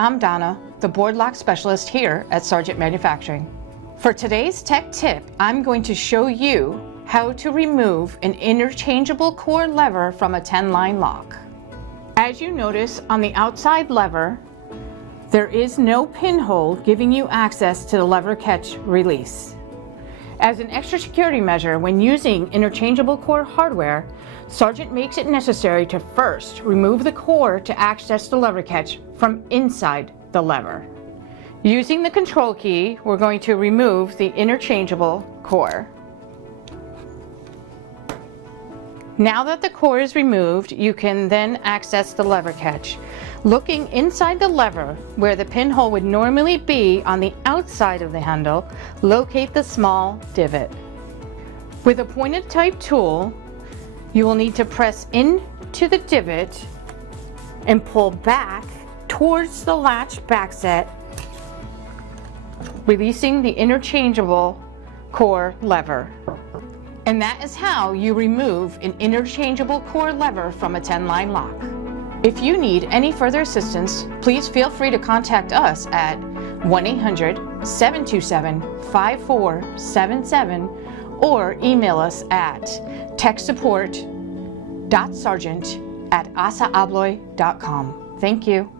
I'm Donna, the board lock specialist here at Sargent Manufacturing. For today's tech tip, I'm going to show you how to remove an interchangeable core lever from a 10-line lock. As you notice on the outside lever, there is no pinhole giving you access to the lever catch release. As an extra security measure when using interchangeable core hardware, Sargent makes it necessary to first remove the core to access the lever catch from inside the lever. Using the control key, we're going to remove the interchangeable core. Now that the core is removed, you can then access the lever catch. Looking inside the lever, where the pinhole would normally be on the outside of the handle, locate the small divot. With a pointed type tool, you will need to press into the divot and pull back towards the latch backset, releasing the interchangeable core lever. And that is how you remove an interchangeable core lever from a 10-line lock. If you need any further assistance, please feel free to contact us at 1-800-727-5477 or email us at techsupport.sargent@asaabloy.com. Thank you.